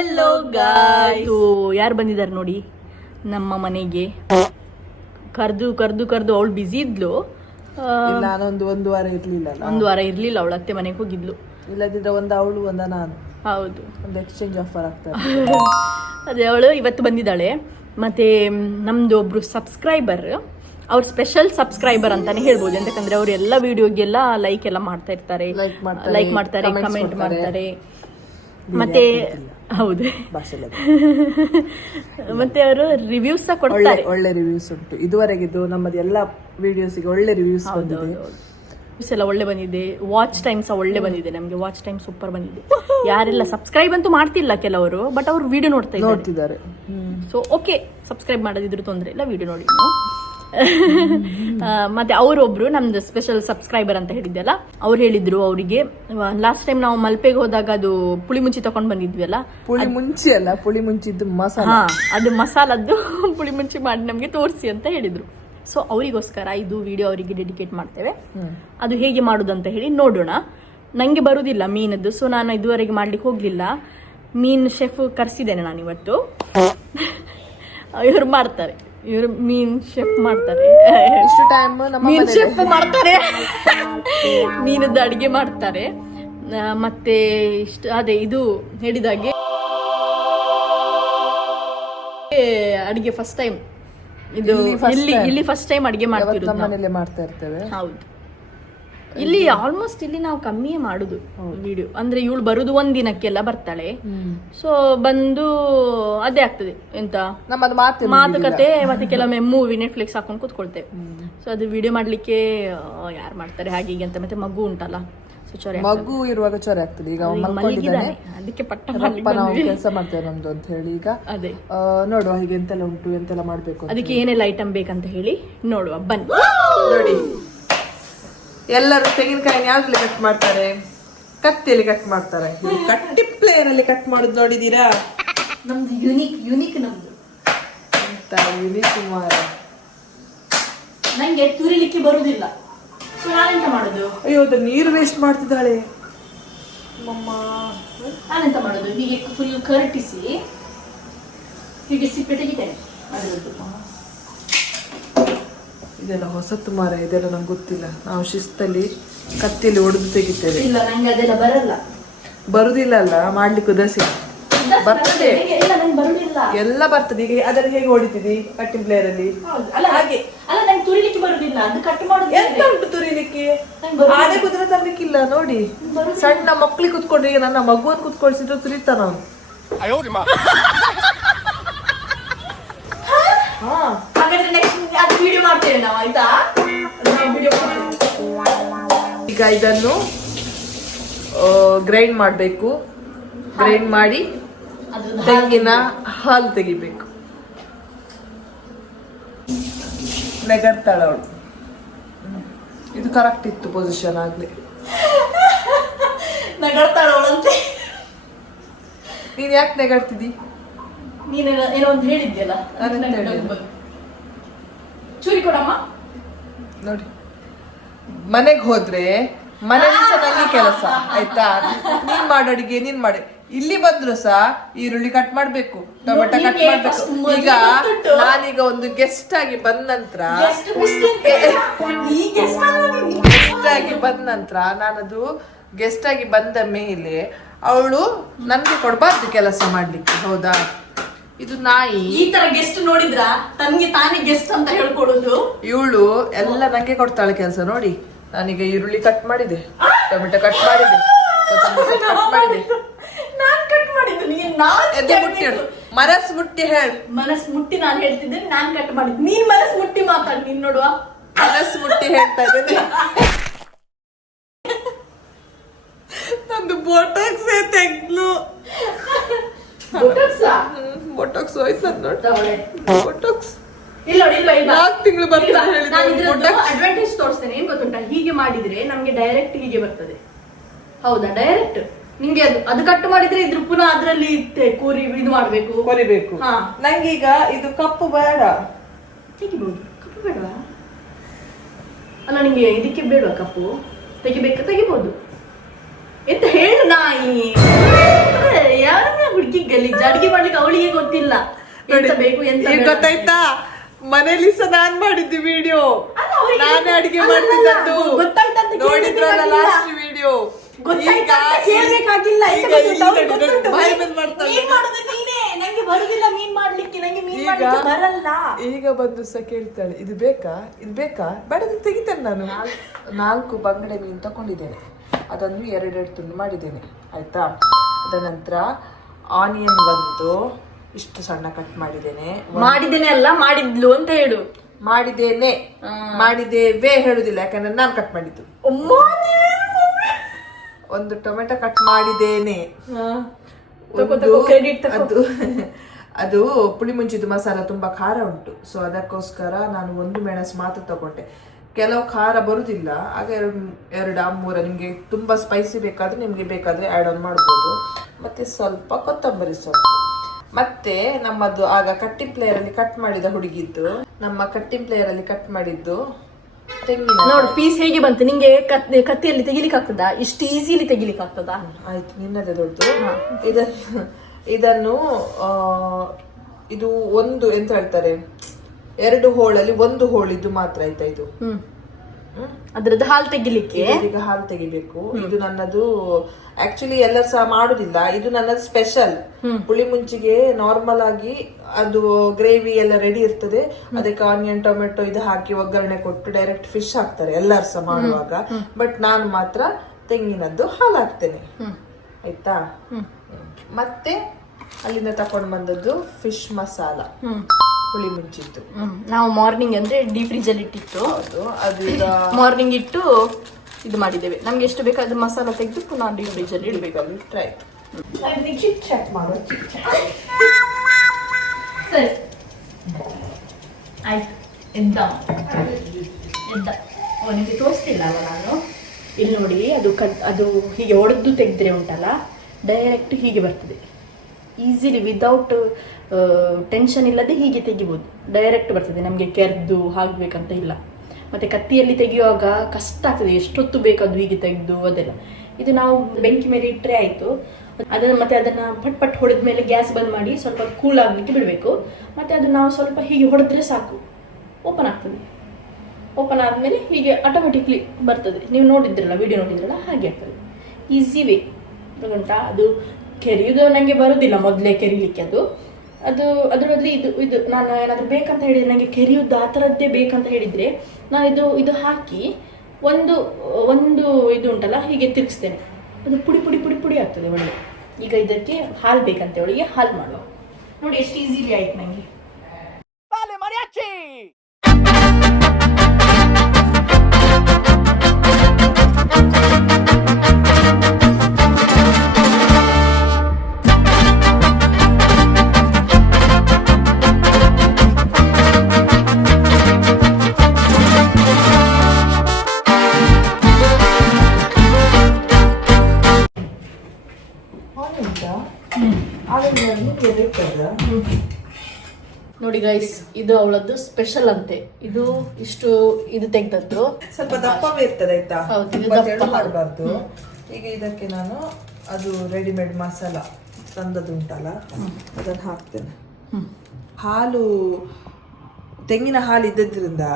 Hello guys ಯಾರು ಬಂದಿದ್ದಾರೆ ನೋಡಿ? ನಮ್ಮ ಮನೆಗೆ. ಕರೆದು ಕರೆದು ಕರೆದು ಅವಳು ಬ್ಯುಸಿ ಇದ್ಲು. ನಾನೊಂದು ಒಂದು ವಾರ ಇರಲಿಲ್ಲ ಒಂದು ವಾರ ಇರ್ಲಿಲ್ಲ ಅವಳು ಅತ್ತೆ ಮನೆಗೆ ಹೋಗಿದ್ಲು. ಇಲ್ಲದಿದ್ರೆ ಒಂದು ಅವಳು ಒಂದ ನಾನು. ಹೌದು. ಒಂದು ಎಕ್ಸ್ಚೇಂಜ್ ಆಫರ್ ಆಗ್ತದೆ. ಅದೇ ಅವಳು ಇವತ್ತು ಬಂದಿದ್ದಾಳೆ. ಮತ್ತೆ ನಮ್ದು ಒಬ್ರು ಸಬ್ಸ್ಕ್ರೈಬರ್ ಅವ್ರ ಸ್ಪೆಷಲ್ ಸಬ್ಸ್ಕ್ರೈಬರ್ ಅಂತಾನೆ ಹೇಳ್ಬೋದು. ಯಾಕಂದ್ರೆ ಅವ್ರು ಎಲ್ಲ ವಿಡಿಯೋಗೆಲ್ಲ ಲೈಕ್ ಎಲ್ಲ ಮಾಡ್ತಾ ಇರ್ತಾರೆ. ಲೈಕ್ ಮಾಡ್ತಾರೆ ಕಮೆಂಟ್ ಮಾಡ್ತಾರೆ ಮತ್ತೆ ಹೌದು. ಭಾಷೆ ಮತ್ತೆ ಅವರು ರಿವ್ಯೂಸ್ ಸಹ ಒಳ್ಳೆ ಕೊಡ್ತಾರೆ. ಒಳ್ಳೆ ರಿವ್ಯೂಸ್ ಉಂಟು. ಇದುವರೆಗಿದ್ದು ನಮ್ಮದು ಎಲ್ಲ ವಿಡಿಯೋಸ್ಗೆ ಒಳ್ಳೆ ರಿವ್ಯೂಸ್ ಬಂದಿದೆ. ರಿವ್ಯೂಸ್ ಎಲ್ಲ ಒಳ್ಳೆ ಬಂದಿದೆ. ವಾಚ್ ಟೈಮ್ ಸಹ ಒಳ್ಳೆ ಬಂದಿದೆ ನಮಗೆ. ವಾಚ್ ಟೈಮ್ ಸೂಪರ್ ಬಂದಿದೆ. ಯಾರೆಲ್ಲ ಸಬ್ಸ್ಕ್ರೈಬ್ ಅಂತೂ ಮಾಡ್ತಿಲ್ಲ ಕೆಲವರು ಬಟ್ ಅವರು ವಿಡಿಯೋ ನೋಡ್ತಾ ಇದ್ದಾರೆ. ನೋಡ್ತಿದ್ದಾರೆ. ಸೊ ಓಕೆ ಸಬ್ಸ್ಕ್ರೈಬ್ ಮಾಡೋದಿದ್ರು ತೊಂದರೆ ಇಲ್ಲ. ವಿಡಿಯೋ ನೋಡಿ ನೀವು. ಮತ್ತೆ ಅವರೊಬ್ರು ನಮ್ದು ಸ್ಪೆಷಲ್ ಸಬ್ಸ್ಕ್ರೈಬರ್ ಅಂತ ಹೇಳಿದ್ದೆಲ್ಲ ಅವ್ರು ಹೇಳಿದ್ರು ಅವರಿಗೆ ಲಾಸ್ಟ್ ಟೈಮ್ ನಾವು ಮಲ್ಪೆಗೆ ಹೋದಾಗ ಅದು ಪುಳಿ ಮುಂಚಿ ತಕೊಂಡ್ ಬಂದಿದ್ವಿ ಅಲ್ಲ ಪುಳಿ ಮುಂಚಿ ಅಲ್ಲ ಪುಳಿ ಮುಂಚಿದ್ದು ಮಸಾಲ. ಅದು ಮಸಾಲದ್ದು ಪುಳಿ ಮುಂಚಿ ಮಾಡಿ ನಮ್ಗೆ ತೋರಿಸಿ ಅಂತ ಹೇಳಿದ್ರು. ಸೊ ಅವರಿಗೋಸ್ಕರ ಇದು ವಿಡಿಯೋ ಅವರಿಗೆ ಡೆಡಿಕೇಟ್ ಮಾಡ್ತೇವೆ. ಅದು ಹೇಗೆ ಮಾಡೋದು ಅಂತ ಹೇಳಿ ನೋಡೋಣ. ನನಗೆ ಬರುದಿಲ್ಲ ಮೀನದ್ದು ಸೊ ನಾನು ಇದುವರೆಗೆ ಮಾಡ್ಲಿಕ್ಕೆ ಹೋಗ್ಲಿಲ್ಲ. ಮೀನ್ ಶೆಫ್ ಕರ್ಸಿದ್ದೇನೆ ನಾನು ಇವತ್ತು ಇವರು ಮಾಡ್ತಾರೆ. ಇವರು ಮೀನ್ ಶೆಫ್ ಮಾಡ್ತಾರೆ. ಇಷ್ಟು ಟೈಮ್ ಮೀನ್ ಶೆಫ್ ಮಾಡ್ತಾರೆ. ಮೀನದ ಅಡಿಗೆ ಮಾಡ್ತಾರೆ. ಮತ್ತೆ ಇಷ್ಟ ಅದೇ ಇದು ಹೇಳಿದಾಗೆ ಅಡಿಗೆ ಫಸ್ಟ್ ಟೈಮ್ ಇದು ಇಲ್ಲಿ ಇಲ್ಲಿ ಫಸ್ಟ್ ಟೈಮ್ ಅಡಿಗೆ ಮಾಡ್ತಿರೋದು ಮಾಡ್ತಾ ಇರ್ತೇವೆ? ಹೌದು. ಇಲ್ಲಿ ಆಲ್ಮೋಸ್ಟ್ ಇಲ್ಲಿ ನಾವು ಕಮ್ಮಿಯೇ ಮಾಡುದು ವಿಡಿಯೋ ಅಂದ್ರೆ ಇವಳು ಬರುದು ಒಂದ್ ದಿನಕ್ಕೆಲ್ಲ ಬರ್ತಾಳೆ. ಸೊ ಬಂದು ಅದೇ ಆಗ್ತದೆ. ಎಂತ? ನಮ್ಮದು ಮಾತು ಮಾತುಕತೆ ಮತ್ತೆ ಕೆಲವೊಮ್ಮೆ ಮೂವಿ ನೆಟ್ಫ್ಲಿಕ್ಸ್ ಹಾಕೊಂಡು ಕೂತ್ಕೊಳ್ತೇವೆ. ಸೊ ಅದು ವಿಡಿಯೋ ಮಾಡ್ಲಿಕ್ಕೆ ಯಾರು ಮಾಡ್ತಾರೆ ಹಾಗೆ ಹೀಗೆ ಅಂತ ಮತ್ತೆ ಮಗು ಉಂಟಲ್ಲ. ಸೊ ಚೊರೆ ಮಗು ಇರುವಾಗ ಚೊರೆ ಆಗ್ತದೆ. ಈಗ ಮಲ್ಕೊಂಡಿದ್ದಾನೆ. ಅದಕ್ಕೆ ಪಟ್ಟ ನಾವು ಕೆಲಸ ಮಾಡ್ತೇವೆ ನಮ್ದು ಅಂತ ಹೇಳಿ ಈಗ. ಅದೇ. ನೋಡುವ ಹೀಗೆ ಎಂತೆಲ್ಲ ಉಂಟು ಎಂತೆಲ್ಲ ಮಾಡ್ಬೇಕು. ಅದಕ್ಕೆ ಏನೆಲ್ಲ ಐಟಮ್ ಬೇಕಂತ ಹೇಳಿ ನೋಡುವ. ಬನ್ನಿ. ನೋಡಿ ಎಲ್ಲರೂ ತೆಂಗಿನಕಾಯಿನ ಯಾವ್ದ್ರಲ್ಲಿ ಕಟ್ ಮಾಡ್ತಾರೆ? ಕತ್ತಿಯಲ್ಲಿ ಕಟ್ ಮಾಡ್ತಾರೆ. ಕಟ್ಟಿ ಪ್ಲೇಯರ್ ಅಲ್ಲಿ ಕಟ್ ಮಾಡುದು ನೋಡಿದೀರಾ? ನಮ್ದು ಯುನಿಕ್ ಯುನಿಕ್ ನಮ್ದು. ಅಂತ ಯುನಿಕ್ ಕುಮಾರ ನಂಗೆ ತುರಿಲಿಕ್ಕೆ ಬರುದಿಲ್ಲ. ಸೊ ನಾನೆಂತ ಮಾಡುದು? ಅಯ್ಯೋ ಅದು ನೀರು ವೇಸ್ಟ್ ಮಾಡ್ತಿದ್ದಾಳೆ. ಮಮ್ಮ ನಾನೆಂತ ಮಾಡುದು? ಹೀಗೆ ಫುಲ್ ಕರಟಿಸಿ ಹೀಗೆ ಸಿಪ್ಪೆ ತೆಗಿತೇನೆ. ಅದರದ್ದು. ಇದೆಲ್ಲ ಹೊಸತು ಮರ ಇದೆಲ್ಲ ನಂಗೆ ಗೊತ್ತಿಲ್ಲ. ನಾವು ಶಿಸ್ತಲ್ಲಿ ಕತ್ತಿಯಲ್ಲಿ ಒಡೆದು ತೆಗಿತೇವೆ. ಇಲ್ಲ ನಂಗೆ ಅದೆಲ್ಲ ಬರಲ್ಲ. ಬರುದಿಲ್ಲ ಅಲ್ಲ ಮಾಡ್ಲಿಕ್ಕೆ ಉದಾಸಿ. ಬರ್ತದೆ. ಎಲ್ಲ ಬರ್ತದೆ. ಈಗ ಅದನ್ನ ಹೇಗೆ ಹೊಡಿತಿದಿ ಕಟ್ಟಿಂಗ್ ಪ್ಲೇಯರ್ ಅಲ್ಲಿ? ಹೌದು. ಅಲ್ಲ ಹಾಗೆ. ಅಲ್ಲ ನಂಗೆ ತುರಿಲಿಕ್ಕೆ ಬರುದಿಲ್ಲ. ಅದು ಕಟ್ ಮಾಡುದು ಎಂತ ಉಂಟು ತುರಿಲಿಕ್ಕೆ. ಆನೆ ಕುದುರೆ ತರ್ಲಿಕ್ಕಿಲ್ಲ ನೋಡಿ. ಸಣ್ಣ ಮಕ್ಳಿಗೆ ಕುತ್ಕೊಂಡ್ರೆ ಈಗ ನನ್ನ ಮಗುವನ್ನು ಕುತ್ಕೊಳ್ಸಿದ್ರು ತುರಿತಾನ ಅವನು ಹಾ. ಅದು ವಿಡಿಯೋ ಮಾಡ್ತೇವೆ ನಾವು ಆಯ್ತಾ? ನಾವು ವಿಡಿಯೋ ಈಗ ಇದನ್ನು ಗ್ರೈಂಡ್ ಮಾಡಬೇಕು. ಗ್ರೈಂಡ್ ಮಾಡಿ ತೆಂಗಿನ ಹಾಲು. ತೆಗಿಬೇಕು. ನೆಗಡ್ತಾಳ ಅವಳು ಇದು ಕರೆಕ್ಟ್ ಇತ್ತು ಪೊಸಿಷನ್ ಆಗ್ಲಿ. ನಗಡ್ತಾಳವಳಂತೆ ನೀನ್ ಯಾಕೆ ನೆಗಡ್ತಿದ್ದಿ ನೀನು ಏನೋ ಒಂದು ಹೇಳಿದ್ಯಲ್ಲ ಅದನ್ನ ಅದನ್ನ ಹೇಳಿದ್ದು. ನಗು. ಚೂರಿ ಕೊಡಮ್ಮ. ನೋಡಿ. ಮನೆಗೆ ಹೋದ್ರೆ ಮನೇಲಿ ಸಹ ನಂಗೆ ಕೆಲಸ ಆಯ್ತಾ? ನೀನ್ ಮಾಡೋ ಅಡಿಗೆ ನೀನ್ ಮಾಡಿ. ಇಲ್ಲಿ ಬಂದ್ರು ಸಹ ಈರುಳ್ಳಿ ಕಟ್ ಮಾಡ್ಬೇಕು ಟೊಮೆಟೊ ಕಟ್ ಮಾಡ್ಬೇಕು. ಈಗ ನಾನೀಗ ಒಂದು ಗೆಸ್ಟ್ ಆಗಿ ಬಂದ ನಂತರ. ಗೆಸ್ಟ್ ಆಗಿ ಬಂದ ನಂತರ ನಾನದು ಗೆಸ್ಟ್ ಆಗಿ ಬಂದ ಮೇಲೆ ಅವಳು ನನ್ಗೆ ಕೊಡಬಾರ್ದು ಕೆಲಸ ಮಾಡ್ಲಿಕ್ಕೆ ಹೌದಾ? ಇದು ನಾಯಿ. ಈ ತರ ಗೆಸ್ಟ್ ನೋಡಿದ್ರ? ತನ್ಗೆ ತಾನೇ ಗೆಸ್ಟ್ ಅಂತ ಹೇಳ್ಕೊಡುದು. ಇವಳು ಎಲ್ಲ ನಂಗೆ ಕೊಡ್ತಾಳೆ ಕೆಲಸ ನೋಡಿ. ನಾನೀಗ ಈರುಳ್ಳಿ ಕಟ್ ಮಾಡಿದೆ. ಟೊಮೆಟೊ ಕಟ್ ಮಾಡಿದೆ. ಕೊತ್ತಂಬರಿ ಕಟ್ ಮಾಡಿದೆ. ನಾನ್ ಕಟ್ ಮಾಡಿದ್ದು ನೀನ್ ಎದೆ ಮುಟ್ಟಿ ಹೇಳು. ಮನಸ್ ಮುಟ್ಟಿ ಹೇಳು. ಮನಸ್ ಮುಟ್ಟಿ ನಾನು ಹೇಳ್ತಿದ್ದೆ ನಾನ್ ಕಟ್ ಮಾಡಿದ್ದು. ನೀನ್ ಮನಸ್ ಮುಟ್ಟಿ ಮಾತಾಡ್ ನೀನ್ ನೋಡುವ. ಮನಸ್ ಮುಟ್ಟಿ ಹೇಳ್ತಾ ಇದ್ದೀನಿ. ನಂದು ಬೋಟಾಕ್ಸ್ ತೆಗ್ದು ಬೋಟಾಕ್ಸ್ ಹೋಯ್ತು ನನ್ ನೋಡಿ. ಬೋಟಾಕ್ಸ್ ಇಲ್ಲ ನೋಡಿ, ಇಲ್ಲ ಇಲ್ಲ. ನಾಲ್ಕು ತಿಂಗಳು ಅಡ್ವಾಂಟೇಜ್ ತೋರಿಸ್ತೇನೆ. ಏನ್ ಗೊತ್ತುಂಟಾ? ಹೀಗೆ ಮಾಡಿದ್ರೆ ನಮ್ಗೆ ಡೈರೆಕ್ಟ್ ಹೀಗೆ ಬರ್ತದೆ. ಹೌದಾ? ಡೈರೆಕ್ಟ್ ನಿಂಗೆ ಅದು ಅದು ಕಟ್ ಮಾಡಿದ್ರೆ ಇದ್ರ ಪುನಃ ಅದ್ರಲ್ಲಿ ಇತ್ತೆ ಕೂರಿ ಇದು ಮಾಡ್ಬೇಕು. ಕೊರಿಬೇಕು. ಹಾ. ನಂಗೀಗ ಇದು ಕಪ್ಪು ಬೇಡ. ತೆಗಿಬಹುದು ಕಪ್ಪು ಬೇಡವಾ? ಅಲ್ಲ ನಿಂಗೆ ಇದಕ್ಕೆ ಬೇಡವಾ ಕಪ್ಪು? ತೆಗಿಬೇಕಾ? ತೆಗಿಬಹುದು ಎಂತ ಹೇಳು ನಾಯಿ. ಯಾರ ಹುಡುಗಿ ಗಲೀಜ್ ಅಡಿಗೆ ಮಾಡ್ಲಿಕ್ಕೆ ಅವಳಿಗೆ ಗೊತ್ತಿಲ್ಲ. ಎಂತ ಬೇಕು ಎಂತ ಈಗ ಬೇಡ. ಗೊತ್ತಾಯ್ತಾ? ಮನೇಲಿ ಸಹ ನಾನ್ ಮಾಡಿದ್ದು ವಿಡಿಯೋ ಅಲ್ಲ, ಅವ್ರಿಗೆ ನಾನೇ ಅಡಿಗೆ ಅಲ್ಲ, ಅಲ್ಲ, ಮಾಡ್ತಿದ್ದದ್ದು. ಗೊತ್ತಾಯ್ತಂತ ನೋಡಿದ್ರಲ್ಲ ಕೇಳ್ಬೇಕಾಗಿಲ್ಲ. ಲಾಸ್ಟ್ ವಿಡಿಯೋ ಗೊತ್ತಾಯ್ತಂತ ಕೇಳ್ಬೇಕಾಗಿಲ್ಲ, ಎಂತ ಈಗ ಗೊತ್ತಿಲ್ಲ, ಅವ್ರಿಗೆ ಈಗ ಗೊತ್ತುಂಟು. ಬಾಯಿ ಬಂದ್ ಮೀನ್ ಮಾಡೋದು ನೀನೇ. ನಂಗೆ ಬರುದಿಲ್ಲ ಮೀನ್ ಮಾಡ್ಲಿಕ್ಕೆ. ನಂಗೆ ಮೀನ್ ಈಗ ಮಾಡ್ಲಿಕ್ಕೆ ಬರಲ್ಲ. ಈಗ ಬಂದು ಸಹ ಕೇಳ್ತಾಳೆ ಇದು ಬೇಕಾ? ಇದು ಬೇಕಾ? ಬೇಡ ಇದು ತೆಗಿತೇನೆ ನಾನು. ನಾಲ್ಕು ಬಂಗಡೆ ಮೀನು ತಕೊಂಡಿದ್ದೇನೆ. ಅದನ್ನು ಎರಡೆರಡು ತುಂಡು ಮಾಡಿದ್ದೇನೆ. ಆಯ್ತಾ? ಅದ ನಂತರ ಆನಿಯನ್ ಬಂದು ಇಷ್ಟು ಸಣ್ಣ ಕಟ್ ಮಾಡಿದ್ದೇನೆ. ಮಾಡಿದ್ದೇನೆ ಅಲ್ಲ ಮಾಡಿದ್ಲು ಅಂತ ಹೇಳು. ಮಾಡಿದ್ದೇನೆ. ಮಾಡಿದ್ದೇವೆ ಹೇಳುದಿಲ್ಲ ಯಾಕಂದ್ರೆ ನಾನು ಕಟ್ ಮಾಡಿದ್ದು. ಒಂದು ಟೊಮೆಟೊ ಕಟ್ ಮಾಡಿದ್ದೇನೆ. ಅದು ಅದು ಪುಳಿ ಮುಂಚಿದು ಮಸಾಲ ತುಂಬಾ ಖಾರ ಉಂಟು. ಸೊ ಅದಕ್ಕೋಸ್ಕರ ನಾನು ಒಂದು ಮೆಣಸು ಮಾತ್ರ ತಗೊಂಡೆ. ಕೆಲವು ಖಾರ ಬರುವುದಿಲ್ಲ ಆಗ ಎರಡು ಎರಡು ಮೂರ ನಿಮಗೆ ತುಂಬ ಸ್ಪೈಸಿ ಬೇಕಾದರೆ ನಿಮಗೆ ಬೇಕಾದರೆ ಆ್ಯಡ್ ಆನ್ ಮಾಡ್ಬೋದು. ಮತ್ತೆ ಸ್ವಲ್ಪ ಕೊತ್ತಂಬರಿ ಸೊಪ್ಪು. ಮತ್ತೆ ನಮ್ಮದು ಆಗ ಕಟ್ಟಿಂಗ್ ಪ್ಲೇಯರಲ್ಲಿ ಕಟ್ ಮಾಡಿದ ಹುಡುಗಿದ್ದು ನಮ್ಮ ಕಟ್ಟಿಂಗ್ ಪ್ಲೇಯರಲ್ಲಿ ಕಟ್ ಮಾಡಿದ್ದು ತೆಂಗಿನ ನೋಡು ಪೀಸ್ ಹೇಗೆ ಬಂತು? ನಿಮಗೆ ಕತ್- ಕತ್ತಿಯಲ್ಲಿ ತೆಗಿಲಿಕ್ಕೆ ಆಗ್ತದಾ? ಇಷ್ಟು ಈಸಿಲಿ ತೆಗಿಲಿಕ್ಕೆ ಆಗ್ತದಾ? ಆಯ್ತು ನಿನ್ನದೇ ದೊಡ್ಡದು. ಇದನ್ನು ಇದನ್ನು ಆ, ಇದು ಒಂದು ಎಂತ ಹೇಳ್ತಾರೆ? ಎರಡು ಹೋಳಲ್ಲಿ ಒಂದು ಹೋಳಿದ್ದು ಮಾತ್ರ ಆಯ್ತಾ ಇದು? ಅದ್ರದ್ದು ಹಾಲು ತೆಗಿಲಿಕ್ಕೆ? ಈಗ ಹಾಲು ತೆಗಿಬೇಕು. ಇದು ನನ್ನದು ಆಕ್ಚುಲಿ ಎಲ್ಲರೂ ಸಹ ಮಾಡುದಿಲ್ಲ. ಇದು ನನ್ನದು ಸ್ಪೆಷಲ್ ಪುಳಿ ಮುಂಚಿಗೆ ನಾರ್ಮಲ್ ಆಗಿ ಅದು ಗ್ರೇವಿ ಎಲ್ಲ ರೆಡಿ ಇರ್ತದೆ. ಅದಕ್ಕೆ ಆನಿಯನ್ ಟೊಮೆಟೊ ಇದು ಹಾಕಿ ಒಗ್ಗರಣೆ ಕೊಟ್ಟು ಡೈರೆಕ್ಟ್ ಫಿಶ್ ಹಾಕ್ತಾರೆ ಎಲ್ಲರೂ ಸಹ ಮಾಡುವಾಗ. ಬಟ್ ನಾನು ಮಾತ್ರ ತೆಂಗಿನದ್ದು ಹಾಲು ಹಾಕ್ತೇನೆ. ಆಯ್ತಾ? ಮತ್ತೆ ಅಲ್ಲಿಂದ ತಕೊಂಡು ಬಂದದ್ದು ಫಿಶ್ ಮಸಾಲ ಹ್ಮ್ ಮುಂಚಿತ್ತು ನಾವು ಮಾರ್ನಿಂಗ್ ಅಂದ್ರೆ ಡೀಪ್ ಫ್ರಿಜ್ ಅಲ್ಲಿ ಇಟ್ಟಿತ್ತು. ಹೌದು ಅದು ಈಗ ಮಾರ್ನಿಂಗ್ ಇಟ್ಟು ಇದು ಮಾಡಿದ್ದೇವೆ. ನಮ್ಗೆ ಎಷ್ಟು ಬೇಕಾದ ಮಸಾಲ ತೆಗೆದು ಪುನಃ ಡೀಪ್ ಫ್ರಿಜ್ ಅಲ್ಲಿ ಇಡಬೇಕು ಟ್ರೈ ಸರಿ ಆಯ್ತು. ಎದ್ದ ಎದ್ದ ಅವನಿಗೆ ನಿಮಗೆ ತೋರಿಸ್ತಿಲ್ಲ ಅಲ್ಲ ನಾನು? ಇಲ್ಲಿ ನೋಡಿ ಅದು ಕಟ್ ಅದು ಹೀಗೆ ಒಡೆದು ತೆಗೆದ್ರೆ ಉಂಟಲ್ಲ ಡೈರೆಕ್ಟ್ ಹೀಗೆ ಬರ್ತದೆ. ಈಸಿಲಿ ವಿದೌಟ್ ಟೆನ್ಷನ್ ಇಲ್ಲದೆ ಹೀಗೆ ತೆಗಿಬೋದು. ಡೈರೆಕ್ಟ್ ಬರ್ತದೆ, ನಮಗೆ ಕೆರೆದು ಹಾಕಬೇಕಂತ ಇಲ್ಲ. ಮತ್ತೆ ಕತ್ತಿಯಲ್ಲಿ ತೆಗೆಯುವಾಗ ಕಷ್ಟ ಆಗ್ತದೆ, ಎಷ್ಟೊತ್ತು ಬೇಕದು ಹೀಗೆ ತೆಗೆದು ಅದೆಲ್ಲ. ಇದು ನಾವು ಬೆಂಕಿ ಮೇಲೆ ಇಟ್ಟರೆ ಆಯಿತು. ಅದನ್ನು ಮತ್ತೆ ಅದನ್ನು ಪಟ್ ಪಟ್ ಹೊಡೆದ ಮೇಲೆ ಗ್ಯಾಸ್ ಬಂದ್ ಮಾಡಿ ಸ್ವಲ್ಪ ಕೂಲ್ ಆಗಲಿಕ್ಕೆ ಬಿಡಬೇಕು. ಮತ್ತೆ ಅದು ನಾವು ಸ್ವಲ್ಪ ಹೀಗೆ ಹೊಡೆದ್ರೆ ಸಾಕು. ಓಪನ್ ಆಗ್ತದೆ. ಓಪನ್ ಆದಮೇಲೆ ಹೀಗೆ ಆಟೋಮೆಟಿಕ್ಲಿ ಬರ್ತದೆ. ನೀವು ನೋಡಿದ್ರಲ್ಲ ವಿಡಿಯೋ ನೋಡಿದ್ರಲ್ಲ, ಹಾಗೆ ಆಗ್ತದೆ. ಈಸಿ ವೇ ಅದು ಕೆರೆಯುವುದು ನನಗೆ ಬರುವುದಿಲ್ಲ ಮೊದಲೇ ಕೆರೀಲಿಕ್ಕೆ ಅದು. ಅದು, ಅದ್ರ ಬದಲು ಇದು ಇದು, ನಾನು ಏನಾದರೂ ಬೇಕಂತ ಹೇಳಿದ್ರೆ ನನಗೆ ಕೆರಿಯುದ್ದು ಆ ಥರದ್ದೇ ಬೇಕಂತ ಹೇಳಿದರೆ ನಾನು ಇದು ಇದು ಹಾಕಿ ಒಂದು ಒಂದು ಇದು ಉಂಟಲ್ಲ, ಹೀಗೆ ತಿರುಗಿಸ್ತೇನೆ. ಅದು ಪುಡಿ ಪುಡಿ ಪುಡಿ ಪುಡಿ ಆಗ್ತದೆ ಒಳ್ಳೆ. ಈಗ ಇದಕ್ಕೆ ಹಾಲು ಬೇಕಂತೆ ಅವಳಿಗೆ, ಹಾಲು ಮಾಡುವ. ನೋಡಿ, ಎಷ್ಟು ಈಸಿಲಿ ಆಯ್ತು ನನಗೆ ಇದು ಅವಳದ್ದು ಸ್ಪೆಷಲ್ ಅಂತೆ. ಇದು ಇಷ್ಟು ಇದು ತೆಗ್ದದ್ದು. ಸ್ವಲ್ಪ ದಪ್ಪವೇ ಇರ್ತದೆ ಆಯ್ತಾ? ಹೌದು, ಇದು ತುಂಬಾ ದಪ್ಪ. ತೆಳು ಹಾಲು. ಮಾಡಬಾರ್ದು ಈಗ ಇದಕ್ಕೆ ನಾನು ಅದು ರೆಡಿಮೇಡ್ ಮಸಾಲ ತಂದದುಂಟಲ್ಲ ಅದನ್ನು ಹಾಕ್ತೇನೆ. ಹಾಲು ತೆಂಗಿನ ಹಾಲು ಇದ್ದದ್ರಿಂದ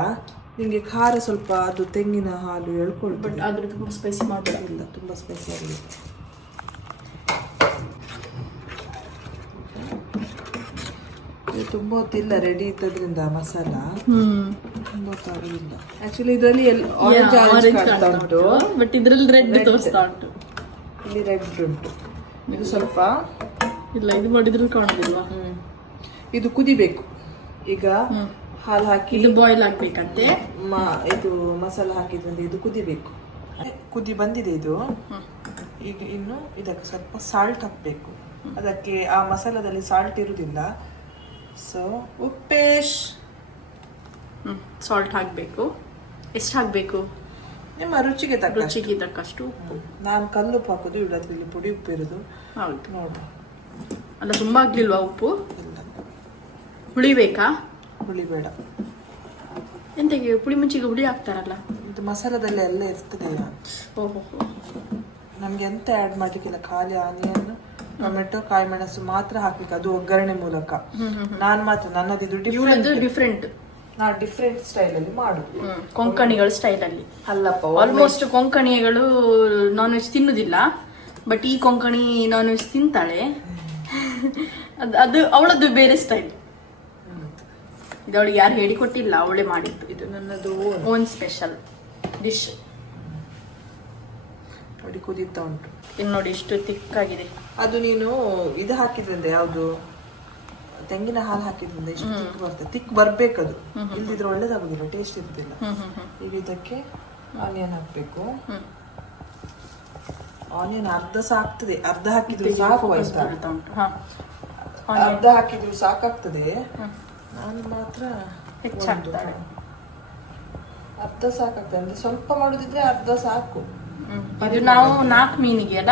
ನಿಮಗೆ ಖಾರ ಸ್ವಲ್ಪ ಅದು ತೆಂಗಿನ ಹಾಲು ಬಟ್ ಎಳ್ಕೊಳ್ಬೋದು ಆದ್ರೆ ತುಂಬ ಸ್ಪೈಸಿ ಮಾಡಬೇಡ. ಇಲ್ಲ ತುಂಬ ಸ್ಪೈಸಿ ಆಗಲಿ ತುಂಬ ಹೊತ್ತಿಲ್ಲ ರೆಡಿ ಇದ್ದದ್ರಿಂದ ಮಸಾಲ. ಹ್ಮ್. ತುಂಬ ಇಲ್ಲ. ಆಕ್ಚುಲಿ ಇದರಲ್ಲಿ ಆರೆಂಜ್ ಆರೆಂಜ್ ಕಾಣ್ತಾ ಉಂಟು. ಬಟ್ ಇದರಲ್ಲಿ ರೆಡ್ ತೋರಿಸ್ತಾ ಉಂಟು. ಇಲ್ಲಿ ರೆಡ್ ಉಂಟು. ಇದು ಸ್ವಲ್ಪ ಇಲ್ಲ ಇದು ಮಾಡಿದ್ರು ಕಾಣೋದಿಲ್ವಾ? ಇದು ಕುದಿಬೇಕು. ಈಗ ಹಾಲು ಹಾಕಿ ಇದು ಬಾಯ್ಲ್ ಹಾಕ್ಬೇಕಂತೆ ಮ- ಇದು ಮಸಾಲ ಹಾಕಿದ್ರಿಂದ ಇದು ಕುದಿಬೇಕು. ಕುದಿ ಬಂದಿದೆ ಇದು. ಈಗ ಇನ್ನು ಇದಕ್ಕೆ ಸ್ವಲ್ಪ ಸಾಲ್ಟ್ ಹಾಕಬೇಕು. ಅದಕ್ಕೆ ಆ ಮಸಾಲದಲ್ಲಿ ಸಾಲ್ಟ್ ಇರುವುದಿಲ್ಲ ಸೊ ಉಪ್ಪೇಶ್. ಹ್ಞೂ ಸಾಲ್ಟ್ ಹಾಕಬೇಕು. ಎಷ್ಟು ಹಾಕಬೇಕು? ನಿಮ್ಮ ರುಚಿಗೆ ತಕ್ಕ ರುಚಿಗೆ ತಕ್ಕಷ್ಟು ಉಪ್ಪು. ನಾನು ಕಲ್ಲುಪ್ಪು ಹಾಕೋದು ಇವಳತ್ರ ಇಲ್ಲಿ ಪುಡಿ ಉಪ್ಪು ಇರೋದು. ಹೌದು. ನೋಡು. ಅಲ್ಲ ತುಂಬ ಆಗಲಿಲ್ವಾ ಉಪ್ಪು? ಹುಳಿ ಬೇಕಾ ಹುಳಿ ಬೇಡ ಎಂತಕ್ಕೆ ಪುಳಿ ಮುಂಚಿಗೆ ಹುಳಿ ಹಾಕ್ತಾರಲ್ಲ? ಇದು ಮಸಾಲದಲ್ಲಿ ಎಲ್ಲ ಇರ್ತದೆ ಓಹೋ ನಮಗೆ ಎಂತ ಆ್ಯಡ್ ಮಾಡಲಿಕ್ಕಿಲ್ಲ ಖಾಲಿ ಆನಿಯನ್ ಟೊಮೆಟೊ ಕಾಯಿ ಮೆಣಸು ಮಾತ್ರ ಹಾಕ್ಬೇಕು ಅದು ಒಗ್ಗರಣೆ ಮೂಲಕ. ನಾನು ಮಾತ್ರ ನನ್ನದು ಇದು ಡಿಫ್ರೆಂಟ್ ನಾನು ಡಿಫ್ರೆಂಟ್ ನಾನು ಡಿಫ್ರೆಂಟ್ ಸ್ಟೈಲ್ ಅಲ್ಲಿ ಮಾಡುದು. ಕೊಂಕಣಿಗಳ ಸ್ಟೈಲಲ್ಲಿ ಅಲ್ಲಪ್ಪ ಆಲ್ಮೋಸ್ಟ್ ಕೊಂಕಣಿಗಳು ನಾನ್ ವೆಜ್ ತಿನ್ನುದಿಲ್ಲ ಬಟ್ ಈ ಕೊಂಕಣಿ ನಾನ್ ವೆಜ್ ತಿಂತಾಳೆ. ಅದು ಅದು ಅವಳದ್ದು ಬೇರೆ ಸ್ಟೈಲ್ ಇದು ಅವಳಿಗೆ ಯಾರು ಹೇಳಿಕೊಟ್ಟಿಲ್ಲ ಅವಳೇ ಮಾಡಿದ್ದು. ಇದು ನನ್ನದು ಓನ್ ಸ್ಪೆಷಲ್ ಡಿಶ್ ನೋಡಿ ಕುದೀತಾ ಉಂಟು. ಇನ್ನು ನೋಡಿ ಇಷ್ಟು ತಿಕ್ಕಾಗಿದೆ. ಅದು ನೀನು ಇದು ಹಾಕಿದ್ರಿಂದ ಯಾವುದು? ತೆಂಗಿನ ಹಾಲು ಹಾಕಿದ್ರಿಂದ ಇಷ್ಟು ತಿಕ್ ಬರ್ತದೆ. ತಿಕ್ ಬರ್ಬೇಕದು. ಇಲ್ದಿದ್ರೆ ಒಳ್ಳೇದಾಗುದಿಲ್ಲ ಟೇಸ್ಟ್ ಇರುದಿಲ್ಲ. ಈಗ ಇದಕ್ಕೆ ಆನಿಯನ್ ಹಾಕ್ಬೇಕು. ಆನಿಯನ್ ಅರ್ಧ ಸಾಕ್ತದೆ ಅರ್ಧ ಹಾಕಿದ್ರು ಸಾಕು ಆಯ್ತಾ ಅರ್ಧ ಹಾಕಿದ್ರು ಸಾಕಾಗ್ತದೆ. ನಾನು ಮಾತ್ರ ಅರ್ಧ ಸಾಕಾಗ್ತದೆ. ಅಂದ್ರೆ ಸ್ವಲ್ಪ ಮಾಡುದಿದ್ರೆ ಅರ್ಧ ಸಾಕು. ಇದು ನಾವು ನಾಲ್ಕು ಮೀನಿಗೆ ಅಲ್ಲ?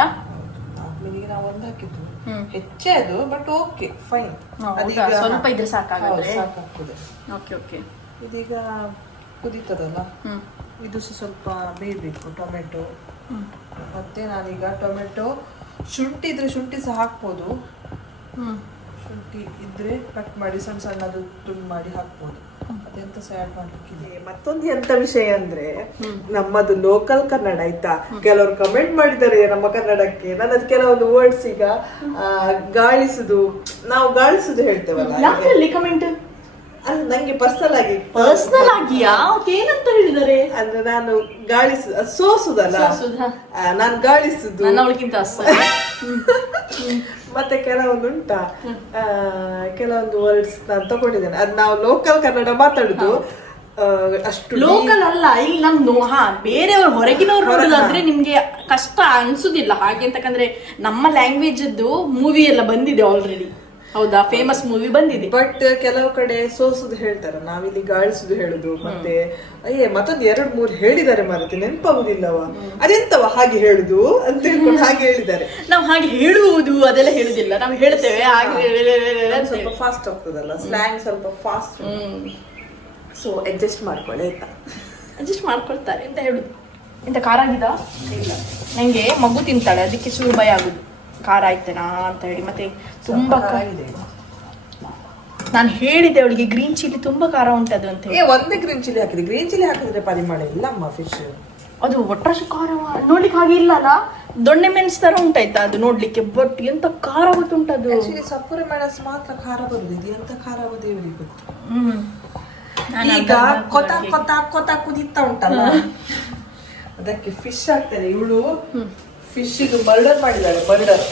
ಆಮೇಲೆ ನಾವು ಒಂದು ಹಾಕಿದ್ವಿ ಹ್ಮ್. ಹೆಚ್ಚೇ ಅದು ಬಟ್ ಓಕೆ ಫೈನ್ ಹೌದಾ? ಸ್ವಲ್ಪ ಇದ್ರೆ ಸಾಕಾಗುತ್ತೆ. ಸಾಕಾಗ್ತದೆ. ಓಕೆ ಓಕೆ ಇದೀಗ ಕುದೀತದಲ್ಲ? ಹ್ಮ್. ಇದು ಸ್ವಲ್ಪ ಬೇಯಬೇಕು ಟೊಮೆಟೊ. ಹ್ಮ್. ಮತ್ತೆ ನಾನೀಗ ಟೊಮೆಟೊ. ಶುಂಠಿ ಇದ್ರೆ ಶುಂಠಿ ಸಹ ಹಾಕ್ಬೋದು. ಹ್ಮ್. ಶುಂಠಿ ಇದ್ರೆ ಕಟ್ ಮಾಡಿ ಸಣ್ಣ ಸಣ್ಣದು ತುಂಡು ಮಾಡಿ ಹಾಕ್ಬೋದು. ಮತ್ತೊಂದು ಎಂತ ವಿಷಯ ಅಂದ್ರೆ ನಮ್ಮದು ಲೋಕಲ್ ಕನ್ನಡ ಆಯ್ತಾ? ಕೆಲವರು ಕಮೆಂಟ್ ಮಾಡಿದ್ದಾರೆ ನಮ್ಮ ಕನ್ನಡಕ್ಕೆ. ನನ್ನದು ಕೆಲವೊಂದು ವರ್ಡ್ಸ್ ಈಗ ಗಾಳಿಸುದು ನಾವು ಗಾಳಿಸುದು ಹೇಳ್ತೇವಲ್ಲ ಕಮೆಂಟ್ ಅದು ನಂಗೆ ಪರ್ಸನಲ್ ಆಗಿ. ಪರ್ಸನಲ್ ಆಗಿ ಏನಂತ ಹೇಳಿದ್ದಾರೆ ಅಂದ್ರೆ ನಾನು ಗಾಳಿಸ ಸೋಸುದಲ್ಲ? ನಾನು ಗಾಳಿಸುದು. ಮತ್ತೆ ಕೆಲವೊಂದು ಉಂಟಾ? ಆ, ಕೆಲವೊಂದು ವರ್ಡ್ಸ್ ನಾನು ತಗೊಂಡಿದ್ದೇನೆ. ಅದ್ ನಾವು ಲೋಕಲ್ ಕನ್ನಡ ಮಾತಾಡುದು. ಅಷ್ಟು ಲೋಕಲ್ ಅಲ್ಲ ಇಲ್ಲಿ ನಮ್ ನೋಹ ಹಾ ಬೇರೆಯವ್ರು ಹೊರಗಿನವ್ರು ನೋಡುದಾದ್ರೆ ನಿಮ್ಗೆ ಕಷ್ಟ ಅನ್ಸುದಿಲ್ಲ. ಹಾಗೆ ಅಂತಕಂದ್ರೆ ನಮ್ಮ ಲ್ಯಾಂಗ್ವೇಜ್ ಮೂವಿ ಎಲ್ಲ ಬಂದಿದೆ ಆಲ್ರೆಡಿ ಹೌದಾ? ಫೇಮಸ್ ಮೂವಿ ಬಂದಿದೆ. ಬಟ್ ಕೆಲವು ಕಡೆ ಸೋಸುದು ಹೇಳ್ತಾರೆ. ನಾವಿಲ್ಲಿ ಗಾಳಿಸುದು ಹೇಳುದು ಮತ್ತೆ ಅಯ್ಯೇ ಮತ್ತೊಂದು ಎರಡು ಮೂರು ಹೇಳಿದ್ದಾರೆ ಮಾರತಿ ನೆನಪಾಗುದಿಲ್ಲವ? ಅದೆಂತವ ಹಾಗೆ ಹೇಳುದು ಅಂತ ಹೇಳ್ಕೊಂಡು ಹಾಗೆ ಹೇಳಿದ್ದಾರೆ. ನಾವು ಹಾಗೆ ಹೇಳುವುದು ಅದೆಲ್ಲ ಹೇಳುದಿಲ್ಲ. ನಾವು ಹೇಳ್ತೇವೆ ಹಾಗೆ ಸ್ವಲ್ಪ ಫಾಸ್ಟ್ ಆಗ್ತದಲ್ಲ? ಸ್ಲ್ಯಾಂಗ್ ಸ್ವಲ್ಪ ಫಾಸ್ಟ್ ಸೊ ಅಡ್ಜಸ್ಟ್ ಮಾಡ್ಕೊಳ್ಳಿ ಆಯ್ತಾ? ಅಡ್ಜಸ್ಟ್ ಮಾಡ್ಕೊಳ್ತಾರೆ. ಅಂತ ಹೇಳುದು? ಎಂತ ಖಾರ ಆಗಿದ? ಇಲ್ಲ. ನಂಗೆ ಮಗು ತಿಂತಾಳೆ ಅದಕ್ಕೆ ಚೂರು ಭಯ ಆಗುದು. ಖಾರ ಆಯ್ತೇನಾ ಅಂತ ಹೇಳಿ. ಮತ್ತೆ ತುಂಬಾ ಖಾರ ಇದೆ ನಾನು ಹೇಳಿದೆ ಅವಳಿಗೆ ಗ್ರೀನ್ ಚಿಲ್ಲಿ ತುಂಬಾ ಖಾರ ಉಂಟದು ಅಂತ ಹೇಳಿ. ಒಂದೇ ಗ್ರೀನ್ ಚಿಲ್ಲಿ ಹಾಕಿದೆ. ಗ್ರೀನ್ ಚಿಲ್ಲಿ ಹಾಕಿದ್ರೆ ಪರಿಮಾಣ ಇಲ್ಲ ಅಮ್ಮ ಫಿಶ್ ಅದು ಒಟ್ರಾಶಿ ಖಾರ ನೋಡ್ಲಿಕ್ಕೆ ಹಾಗೆ ಇಲ್ಲ ಅಲ್ಲ ದೊಣ್ಣೆ ಮೆಣಸು ತರ ಉಂಟಾಯ್ತಾ ಅದು ನೋಡ್ಲಿಕ್ಕೆ? ಬಟ್ ಎಂತ ಖಾರ ಗೊತ್ತುಂಟದು ಆಕ್ಚುಲಿ ಸಪ್ಪುರೆ ಮೆಣಸು ಮಾತ್ರ ಖಾರ ಬರುದು ಇದು ಎಂತ ಖಾರ ದೇವರಿಗೆ ಗೊತ್ತು? ಹ್ಮ್. ಈಗ ಕೊತ ಕೊತ ಕೊತ ಕುದಿತ ಉಂಟಲ್ಲ? ಅದಕ್ಕೆ ಫಿಶ್ ಹಾಕ್ತಾರೆ. ಇವಳು ಫಿಶ್ ಇದು ಮರ್ಡರ್ ಮಾಡಿದ್ದಾಳೆ ಮರ್ಡರ್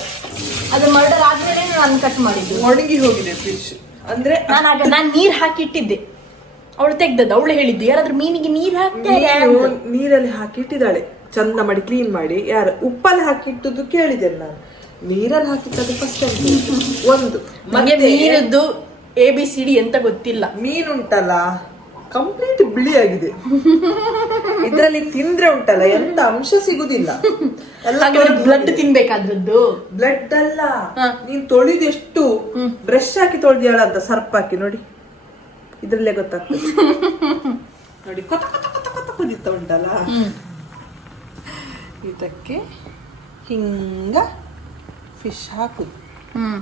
ಅದು ಮರ್ಡರ್ ಆದ್ಮೇಲೆ ನಾನು ಕಟ್ ಮಾಡಿದ್ದು. ಒಣಗಿ ಹೋಗಿದೆ ಫಿಶ್ ಅಂದ್ರೆ ನಾನು ಆಗ ನಾನು ನೀರ್ ಹಾಕಿ ಇಟ್ಟಿದ್ದೆ ಅವಳು ತೆಗ್ದದ್ದು ಅವಳು ಹೇಳಿದ್ದು. ಯಾರಾದ್ರೂ ಮೀನಿಗೆ ನೀರ್ ಹಾಕ್ತಾರೆ ನೀರು ನೀರಲ್ಲಿ ಹಾಕಿ ಇಟ್ಟಿದ್ದಾಳೆ ಚಂದ ಮಾಡಿ ಕ್ಲೀನ್ ಮಾಡಿ. ಯಾರು? ಉಪ್ಪಲ್ಲಿ ಹಾಕಿ ಇಟ್ಟದ್ದು ಕೇಳಿದ್ದೇನೆ ನಾನು. ನೀರಲ್ಲಿ ಹಾಕಿಟ್ಟದ್ದು ಫಸ್ಟ್ ಒಂದು. ನೀರದ್ದು ಮತ್ತೆ ಎ ಬಿ ಸಿ ಡಿ ಅಂತ ಗೊತ್ತಿಲ್ಲ. ಮೀನುಂಟಲ್ಲ? ಕಂಪ್ಲೀಟ್ ಬಿಳಿ ಆಗಿದೆ. ಇದ್ರಲ್ಲಿ ತಿಂದ್ರೆ ಉಂಟಲ್ಲ ಎಂತ ಅಂಶ ಸಿಗುದಿಲ್ಲ. ಎಲ್ಲ ಬ್ಲಡ್ ತಿನ್ಬೇಕಾದ್ರದ್ದು? ಬ್ಲಡ್ ಅಲ್ಲ. ನೀನ್ ತೊಳಿದೆಷ್ಟು ಬ್ರಷ್ ಹಾಕಿ ತೊಳ್ದಿಯಾಳ ಅಂತ ಸರ್ಪ್ ಹಾಕಿ ನೋಡಿ. ಇದ್ರಲ್ಲೇ ಗೊತ್ತಾಗ್ತದೆ. ನೋಡಿ ಕೊತ ಕೊತ ಕೊತ ಕೊತ ಕುದಿತ ಉಂಟಲ್ಲ. ಇದಕ್ಕೆ ಹಿಂಗ ಫಿಶ್ ಹಾಕುದು ಹ್ಮ್.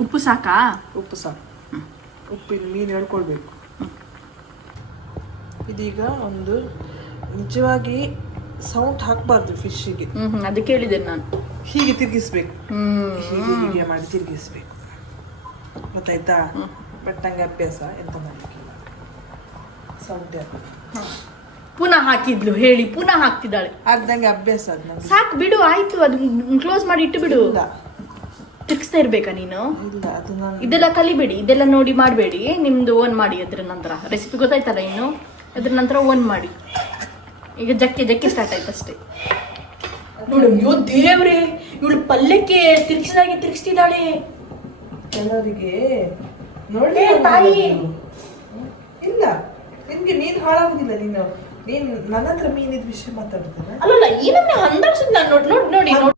ಉಪ್ಪು ಸಾಕಾ? ಉಪ್ಪು ಸಾಕು. ಉಪ್ಪಿನ ಮೀನು ಹೇಳ್ಕೊಳ್ಬೇಕು. ಇದೀಗ ಒಂದು ನಿಜವಾಗಿ ಸೌಂಡ್ ಹಾಕಬಾರ್ದು ಫಿಶ್ಗೆ ಹ್ಮ್ ಅದಕ್ಕೆ ಹೇಳಿದೆ ನಾನು. ಹೀಗೆ ತಿರುಗಿಸ್ಬೇಕು. ಹೀಗೆ ಹೀಗೆ ಮಾಡಿ ತಿರುಗಿಸ್ಬೇಕು. ಗೊತ್ತಾಯ್ತಾ? ಬಟ್ ನಂಗೆ ಅಭ್ಯಾಸ ಎಂತ ಮಾಡಿ ಸೌಂಡ್ ಪುನಃ ಹಾಕಿದ್ಲು ಹೇಳಿ ಪುನಃ ಹಾಕ್ತಿದ್ದಾಳೆ. ಆಗ್ದಂಗೆ ಅಭ್ಯಾಸ ಅದು ನಂಗೆ ಸಾಕು ಬಿಡು ಆಯ್ತು ಅದು ಕ್ಲೋಸ್ ಮಾಡಿ ಇಟ್ಟು ಬಿಡು. ಇಲ್ಲ. ತಿರ್ಗಿಸ್ತಾ ಇರ್ಬೇಕಾ ನೀನು? ಇಲ್ಲ ಅದು ನಾನು ಇದೆಲ್ಲ ಕಲಿಬೇಡಿ ಇದೆಲ್ಲ ನೋಡಿ ಮಾಡಬೇಡಿ. ನಿಮ್ದು ಓನ್ ಮಾಡಿ ಅದ್ರ ನಂತರ. ರೆಸಿಪಿ ಗೊತ್ತಾಯ್ತಲ್ಲ ಇನ್ನು? ಅದ್ರ ನಂತರ ಒನ್ ಮಾಡಿ. ಈಗ ಜಕ್ಕೆ ಜಕ್ಕೆ ಸ್ಟಾರ್ಟ್ ಆಯ್ತು ಅಷ್ಟೇ. ನೋಡು ಅಯ್ಯೋ ದೇವ್ರೆ ಇವಳು ಪಲ್ಯಕ್ಕೆ ತಿರ್ಗಿಸಿದಾಗೆ ತಿರ್ಗಿಸ್ತಿದ್ದಾಳೆ. ಕೆಲವರಿಗೆ ನೋಡಿ ತಾಯಿ. ಇಲ್ಲ ನಿನ್ಗೆ ನೀನ್ ಹಾಳಾಗುದಿಲ್ಲ ನೀನು ನೀನ್ ನನ್ನ ಹತ್ರ ಮೀನಿದ ವಿಷಯ ಮಾತಾಡ್ತಾನೆ? ಅಲ್ಲ ಏನನ್ನ ಅಂದಾಡ್ಸುದು ನಾನು ನೋಡಿ ನೋಡಿ ನೋಡಿ ನೋಡಿ.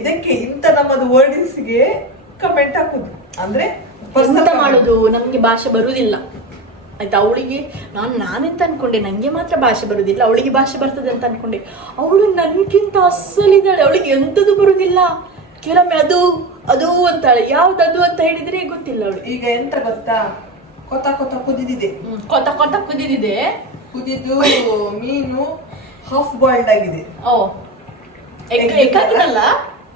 ಇದಕ್ಕೆ ಇಂತ ನಮ್ಮದು ವರ್ಡಿಂಗ್ಸ್ಗೆ ಕಮೆಂಟ್ ಹಾಕುದು. ಅಂದ್ರೆ ಪ್ರಸ್ತುತ ಮಾಡೋದು? ನಮ್ಗೆ ಭಾಷೆ ಬರುವುದಿಲ್ಲ ಆಯ್ತಾ? ಅವಳಿಗೆ ನಾನು ನಾನೆಂತ ಅನ್ಕೊಂಡೆ? ನಂಗೆ ಮಾತ್ರ ಭಾಷೆ ಬರುದಿಲ್ಲ. ಅವಳಿಗೆ ಭಾಷೆ ಬರ್ತದೆ ಅಂತ ಅನ್ಕೊಂಡೆ. ಅವಳು ನನ್ಗಿಂತ ಅಸ್ಸಲಿದ್ದಾಳೆ. ಅವಳಿಗೆ ಎಂತದು ಬರುದಿಲ್ಲ? ಕೆಲವೊಮ್ಮೆ ಅದು ಅದು ಅಂತಾಳೆ. ಅದು ಅಂತ ಹೇಳಿದ್ರೆ ಗೊತ್ತಿಲ್ಲ ಅವಳು. ಈಗ ಎಂತ ಗೊತ್ತಾ? ಕೊತ ಕೊತ ಕುದಿದಿದೆ. ಕೊತ ಕೊತ ಕುದಿದಿದೆ. ಕುದಿದು ಮೀನು ಹಾಫ್ ಬಾಯ್ಲ್ಡ್ ಆಗಿದೆ. ಓ ಹಾಕಿದಲ್ಲ?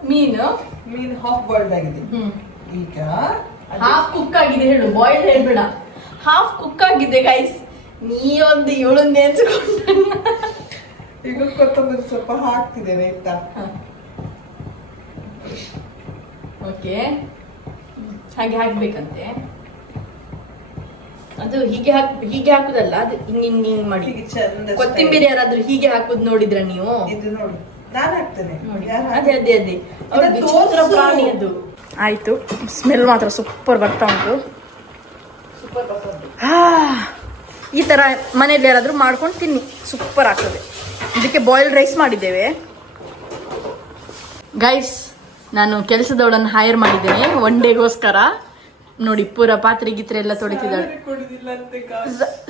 ಮೀನು? ಮೀನು ಹಾಫ್ ಬಾಯ್ಲ್ಡ್ ಆಗಿದೆ. ಹ್ಮ್. ಈಗ ಹಾಫ್ ಕುಕ್ ಆಗಿದೆ ಹೇಳು ಬಾಯ್ಲ್ ಹೇಳ್ಬೇಡ. ಹಾಫ್ ಕುಕ್ ಆಗಿದೆ ಗೈಸ್ ನೀ ಒಂದು ಏಳು ನೆನ್ಸ್ಕೊಂಡ ಈಗ ಕೊತ್ತಂಬರಿ ಸ್ವಲ್ಪ ಹಾಕ್ತಿದ್ದೇನೆ ಆಯ್ತಾ? ಓಕೆ ಹಾಗೆ ಹಾಕ್ಬೇಕಂತೆ. ಅದು ಹೀಗೆ ಹಾಕ್ ಹೀಗೆ ಹಾಕುದಲ್ಲ ಅದು ಹಿಂಗ್ ಹಿಂಗ್ ಹಿಂಗ್ ಮಾಡಿ. ಕೊತ್ತಿಂಬರಿ ಯಾರಾದ್ರೂ ಹೀಗೆ ಹಾಕುದ್ ನೋಡಿದ್ರ ನೀವು? ಇದು ನೋಡಿ ನಾನು ಹಾಕ್ತೇನೆ. ನೋಡಿ. ಅದೇ ಅದೇ ಅದೇ. ಅವ್ರ. ಪ್ರಾಣಿ ಅದು. ಆಯ್ತು. ಸ್ಮೆಲ್ ಮಾತ್ರ ಸೂಪರ್ ಬರ್ತಾ ಉಂಟು. ಈ ತರ ಮನೆಯಲ್ಲಿ ಯಾರಾದರೂ ಮಾಡ್ಕೊಂಡು ತಿನ್ನಿ. ಸೂಪರ್ ಆಗ್ತದೆ. ಇದಕ್ಕೆ ಬಾಯ್ಲ್ಡ್ ರೈಸ್ ಮಾಡಿದ್ದೇವೆ. ಗೈಸ್ ನಾನು ಕೆಲಸದವಳನ್ನು ಹೈರ್ ಮಾಡಿದ್ದೇನೆ. ಒನ್ ಡೇಗೋಸ್ಕರ ನೋಡಿ ಪೂರ ಪಾತ್ರೆ ಗೀತ್ರೆ ಎಲ್ಲ ತೊಳಿತಿದ್ದಾಳೆ.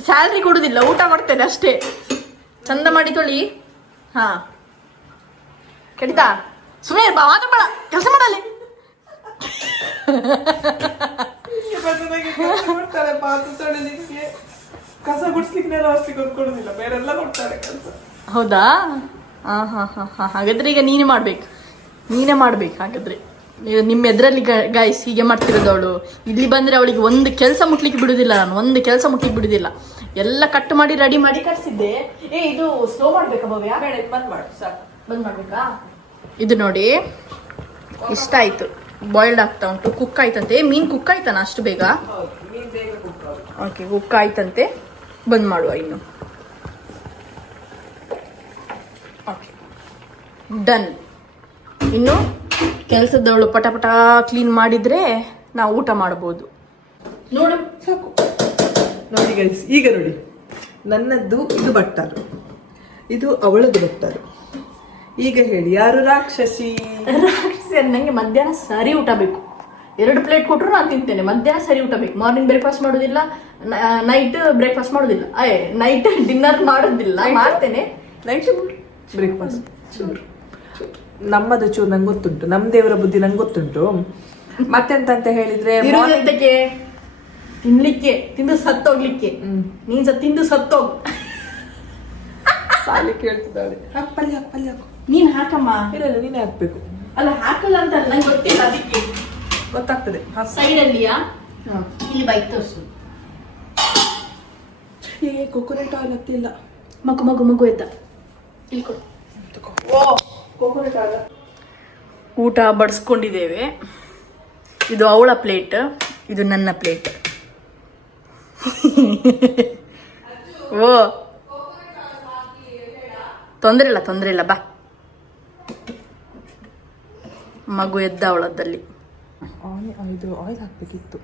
ಸ್ಯಾಲ್ರಿ ಕೊಡುದಿಲ್ಲ ಊಟ ಮಾಡ್ತೇನೆ ಅಷ್ಟೇ. ಚಂದ ಮಾಡಿ ತೊಳಿ. ಹಾ. ಕೆಡಿತಾ? ಸುಮ್ಮನೆ ಬಾ ಮಾತಾಡ ಕೆಲಸ ಮಾಡಲ್ಲಿ. ಕೊಡ್ತಾರೆ ಪಾತ್ರೆ ತೊಳಿಲಿಕ್ಕೆ. ಕಸ ಗುಡ್ಸ್ಲಿಕ್ಕೆ ನೆಲ ಅಷ್ಟಿಗೆ ಕೊಡುದಿಲ್ಲ ಬೇರೆಲ್ಲ ಕೊಡ್ತಾರೆ ಕೆಲಸ. ಹೌದಾ? ಹಾ ಹಾ ಹಾ ಹಾ ಹಾಗಾದ್ರೆ ಈಗ ನೀನೇ ಮಾಡ್ಬೇಕು. ನೀನೇ ಮಾಡ್ಬೇಕು ಹಾಗಾದ್ರೆ. ನಿಮ್ಮ ಎದುರಲ್ಲಿ ಗಾಯ್ಸ್ ಹೀಗೆ ಮಾಡ್ತಿರೋದು ಅವಳು. ಇಲ್ಲಿ ಬಂದ್ರೆ ಅವಳಿಗೆ ಒಂದು ಕೆಲಸ ಮುಟ್ಲಿಕ್ಕೆ ಬಿಡುದಿಲ್ಲ ನಾನು ಒಂದು ಕೆಲಸ ಮುಟ್ಲಿಕ್ಕೆ ಬಿಡುದಿಲ್ಲ. ಎಲ್ಲ ಕಟ್ ಮಾಡಿ ರೆಡಿ ಮಾಡಿ ಕಟ್ಸಿದ್ದೆ. ಏ ಇದು ಸ್ಲೋ ಮಾಡ್ಬೇಕಾ ಭವ್ಯ? ಬೇಡ ಇದು ಬಂದ್ ಮಾಡು ಸರ್ ಬಂದ್ ಮಾಡ್ಬೇಕಾ? ಇದು ನೋಡಿ ಇಷ್ಟ ಆಯ್ತು. ಬಾಯ್ಲ್ಡ್ ಆಗ್ತಾ ಉಂಟು. ಕುಕ್ ಆಯ್ತಂತೆ. ಮೀನ್ ಕುಕ್ ಆಯ್ತಾನ ಅಷ್ಟು ಬೇಗ? ಓಕೆ ಕುಕ್ ಆಯ್ತಂತೆ. ಬಂದ್ ಮಾಡುವ ಇನ್ನು. ಓಕೆ ಡನ್ ಇನ್ನು ಕೆಲಸದವಳು ಪಟ ಪಟ ಕ್ಲೀನ್ ಮಾಡಿದ್ರೆ ನಾವು ಊಟ ಮಾಡಬಹುದು ನೋಡು, ಸಾಕು. ನೋಡಿ ಗೈಸ್, ಈಗ ನೋಡಿ. ನನ್ನದ್ದು ಇದು ಬಟ್ಟಾರು ಇದು ಅವಳದ್ದು ಬಟ್ಟಲು ಈಗ ಹೇಳಿ ಯಾರು ರಾಕ್ಷಸಿ? ರಾಕ್ಷಸಿ ನಂಗೆ ಮಧ್ಯಾಹ್ನ ಸರಿ ಊಟ ಬೇಕು. ಎರಡು ಪ್ಲೇಟ್ ಕೊಟ್ಟರು ನಾನು ತಿಂತೇನೆ. ಮಧ್ಯಾಹ್ನ ಸರಿ ಊಟ ಬೇಕು. ಮಾರ್ನಿಂಗ್ ಬ್ರೇಕ್ಫಾಸ್ಟ್ ಮಾಡೋದಿಲ್ಲ ನೈಟ್ ಬ್ರೇಕ್ಫಾಸ್ಟ್ ಮಾಡೋದಿಲ್ಲ. ಅಯ್ಯ ನೈಟ್ ಡಿನ್ನರ್ ಮಾಡೋದಿಲ್ಲ. ಮಾಡ್ತೇನೆ. ನೈಟ್ ಬ್ರೇಕ್ಫಾಸ್ಟ್ ನಮ್ಮದು ಚೂರು ನಂಗೆ ಗೊತ್ತುಂಟು. ನಮ್ಮ ದೇವರ ಬುದ್ಧಿ ನಂಗೆ ಗೊತ್ತುಂಟು. ಮತ್ತೆಂತ ಅಂತ ಹೇಳಿದ್ರೆ ತಿನ್ಲಿಕ್ಕೆ ತಿಂದು ಸತ್ತೋಗ್ಲಿಕ್ಕೆ. ನೀನ್ ತಿಂದು ಸತ್ತೋಗ್. ಸಾಲಿ ಕೇಳ್ತಿದ್ದಾಳೆ. ಹಾಕು. ನೀನ್ ಹಾಕಮ್ಮ. ಇಲ್ಲ ಇಲ್ಲ ನೀನೇ ಹಾಕ್ಬೇಕು. ಅಲ್ಲ ಹಾಕಲ್ಲ ಅಂತ ನಂಗೆ ಗೊತ್ತಿಲ್ಲ ಅದಕ್ಕೆ. ಗೊತ್ತಾಗ್ತದೆ. ಸೈಡ್ ಅಲ್ಲಿಯಾ ಇಲ್ಲಿ ಬೈಕ್ ತೋರಿಸು. ಏ ಕೊಕೊನಟ್ ಆಯಿಲ್ ಹತ್ತಿಲ್ಲ ಮಗು ಮಗು ಮಗು ಎದ್ದ. ಇಲ್ಲಿ ಕೊಡು. ಓ! ಕೊಕೊನಟ್ ಆಯಿಲ್ ಊಟ ಬಡಿಸ್ಕೊಂಡಿದ್ದೇವೆ. ಇದು ಅವಳ ಪ್ಲೇಟ್ ಇದು ನನ್ನ ಪ್ಲೇಟ್. ಓ! ತೊಂದರೆ ಇಲ್ಲ ತೊಂದರೆ ಇಲ್ಲ ಬಾ. ಮಗು ಎದ್ದ ಅವಳದ್ದಲ್ಲಿ. ಇದು ಆಯಿಲ್ ಹಾಕ್ಬೇಕಿತ್ತು.